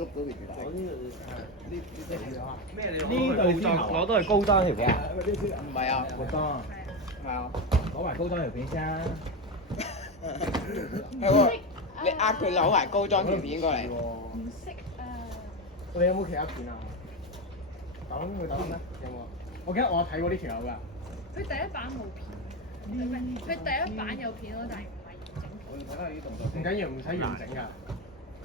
碌到條大。呢對先攞都係高踭條片啊？唔係啊，高踭。係啊。攞埋高踭條片先啊！係喎，你呃佢攞埋高裝條片過嚟。唔識啊！我哋有冇其他片啊？等佢等咩？有冇？我記得我睇過呢條友㗎。佢第一版冇片，唔係佢第一版有片咯，但係唔係完整片。我哋睇下呢啲動作。唔緊要，唔使完整㗎。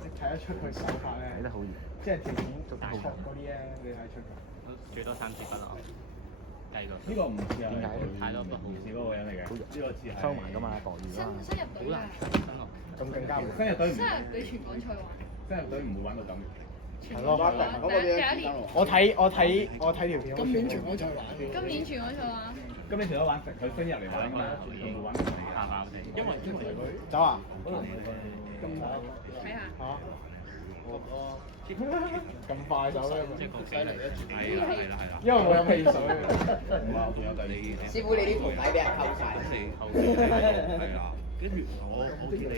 你睇得出佢手法咧。睇得好遠。即係條片做大錯嗰啲咧，你睇得出㗎。最多3支筆啊！計過。呢個唔似係點解太多筆好唔似嗰個人嚟嘅，呢個似係收埋㗎嘛，薄魚啊嘛。新入隊啊！咁更加會。新入隊唔新入隊全港賽玩。新入隊唔會玩到咁。係咯。我睇條片。今年全港賽玩嘅。今年全港賽玩。今年除咗玩佢新入嚟玩㗎嘛，佢冇玩佢下爆地，因為佢走啊！睇下。嚇！咁快走咧？即係個幾嚟一轉，係啦，因為我有汽水。唔係，仲有第二。師傅，你啲徒弟俾人溝晒。係啦，跟住我見你，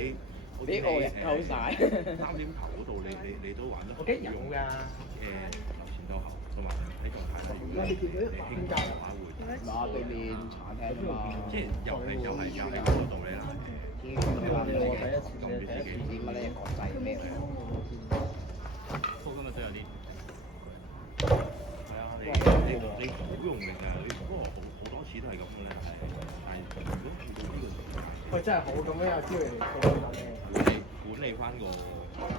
俾外人溝晒。3點頭嗰度你都玩得。我記得有㗎。由前到後，同埋喺狀態係如果你興嘅話會。嗱，對面茶廳啊嘛。即係又係嗰度咧啦。我第一次做自己啲乜咧？國際咩？今日都有啲。係啊，你好用力啊！你不過好多次都係咁嘅咧，但係如果去到呢個狀態，喂，真係好咁樣又知你哋做緊咩？管理翻個係啊。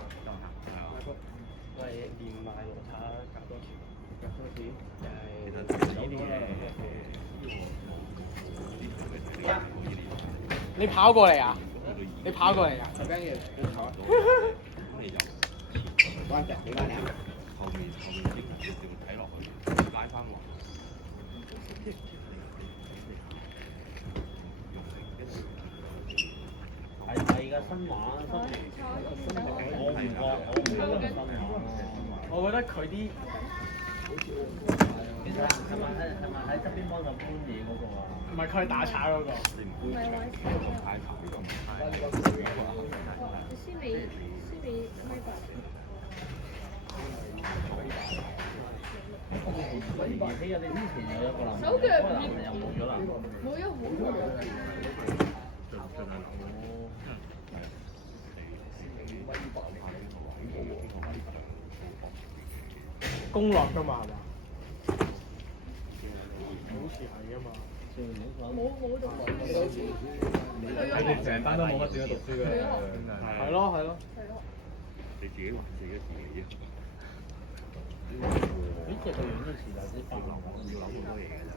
喂，連埋羅塔夾多條，夾多條，其實呢啲嘢，你跑過嚟啊？你跑過嚟啊？最緊要跑。咁你就關石幾間啊？後面已經睇落去，拉翻落。係㗎新話，我唔覺得新話。我覺得佢啲其實係咪喺側邊幫手搬嘢嗰個啊？唔係佢係打岔嗰個。唔係話太頭呢個唔太。先尾咪八。而且我哋之前有一個男手腳唔朋友冇咗啦。冇咗好耐。公落㗎嘛係嘛？好似係㗎嘛。冇讀書。佢哋成班都冇乜點樣讀書嘅，真係。係咯。你自己玩死咗自己啫。呢隻個樣都似有啲發夢咁，要諗好多嘢㗎咋。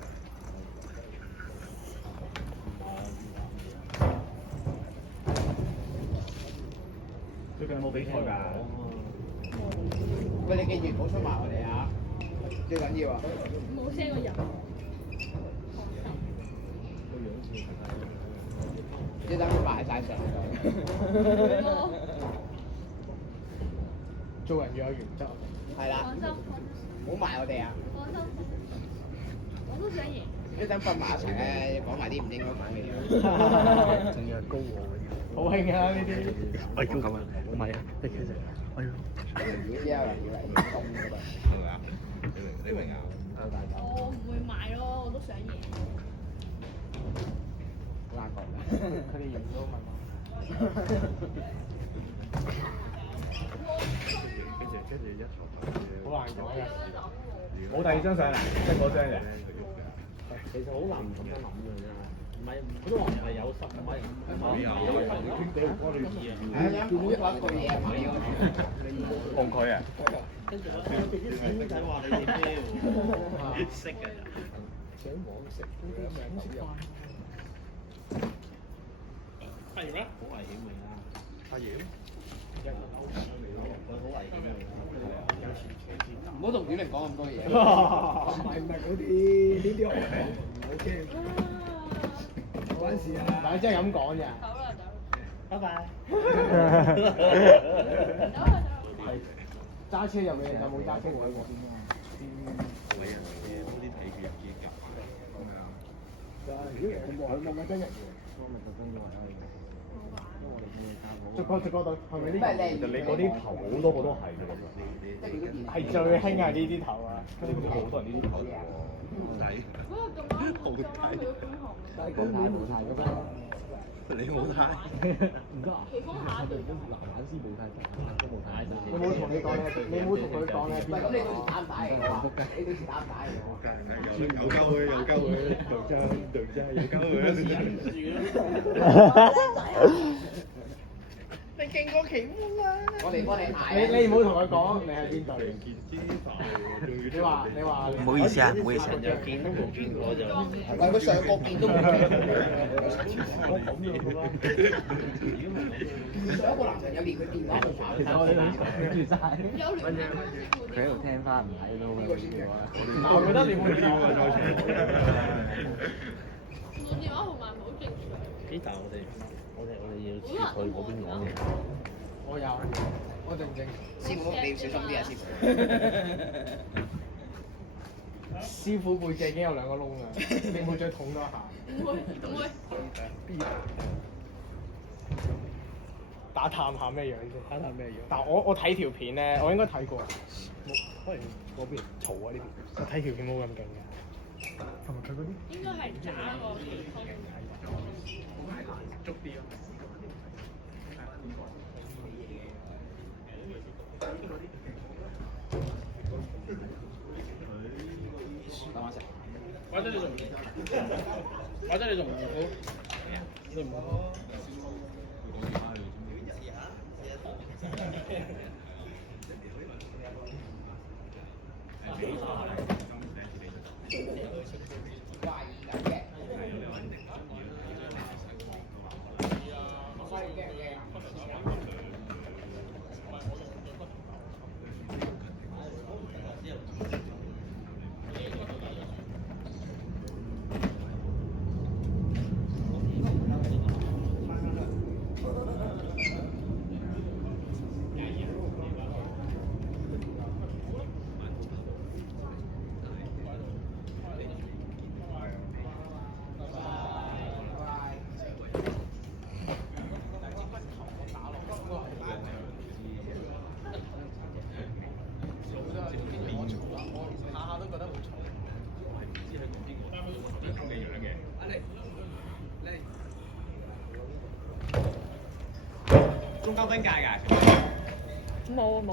最近有冇比賽㗎？喂，你記住唔好出埋我哋啊！最緊要啊！冇聲個人。即係等佢埋晒上嚟。做人要有原則。係啦。放心，唔好埋我哋啊！放心，我都想贏。一陣瞓埋一齊咧，講埋啲唔應該講嘅嘢。仲要係高我嗰啲。好興啊！呢啲。喂，咁啊，唔係啊，即係其實，哎呀，如果之後要嚟攻嗰度，係咪啊？你明啊？我唔會買咯，我都想贏。好難講㗎。佢哋贏都慢慢。跟住一坐好難講嘅。冇第二張相啦，即係嗰張嘅。其實好難咁樣諗嘅真係，唔係嗰啲話係有10米，一句嘢買咗。控佢啊！跟住我先睇話你哋咩喎？識嘅咋？上網食呢啲名食飯。係咩？好危險㗎啦！阿爺。佢好危險㗎。唔好同小玲講咁多嘢。唔係嗰啲，呢啲我唔好驚。唔關事啊。唔係真係咁講咋。走啦走。拜拜。係揸車入去就冇揸車位喎。位人嚟嘅，多啲睇住入機夾。咁樣。就係如果佢望真人嘅。我咪特登話可以。逐個對，係咪呢？其實你嗰啲頭好多個都係嘅喎。係最興係呢啲頭啊！你嗰啲好多人呢啲頭嘅喎。好睇，嗰個咁啱佢粉紅。但係冇太咁樣。你好睇。唔得啊！奇峰下一隊男眼師冇太都冇太你冇同你講咧，你冇同佢講咧。唔係咁，你到時打唔打嘅？你到時打唔打嘅？有鳩佢，有鳩佢，有鳩佢。你勁過奇峰啊！我哋幫你嗌。你唔好同佢講你喺邊隊。你話唔好意思啊，唔好意思。見都冇見過就。喂，佢上個見都冇見過。上一個男朋友連佢電話都打。其實我哋兩住晒。有聯繫佢喺度聽翻唔睇都好嘅。我覺得你會跳啊！我電話號碼好正常。呢但係我哋要切佢嗰邊講嘢。我有，我正。師傅，你要小心啲啊，師傅。師傅背脊已經有2個窿啦，你冇再捅多下。唔會。打探下咩樣先？打探咩樣？但我睇條片咧，我應該睇過。可能嗰邊嘈啊呢邊。我睇條片冇咁勁嘅。同埋佢嗰啲。應該係假個奇峰。足啲咯。或者你仲唔好？你唔好。冇啊冇。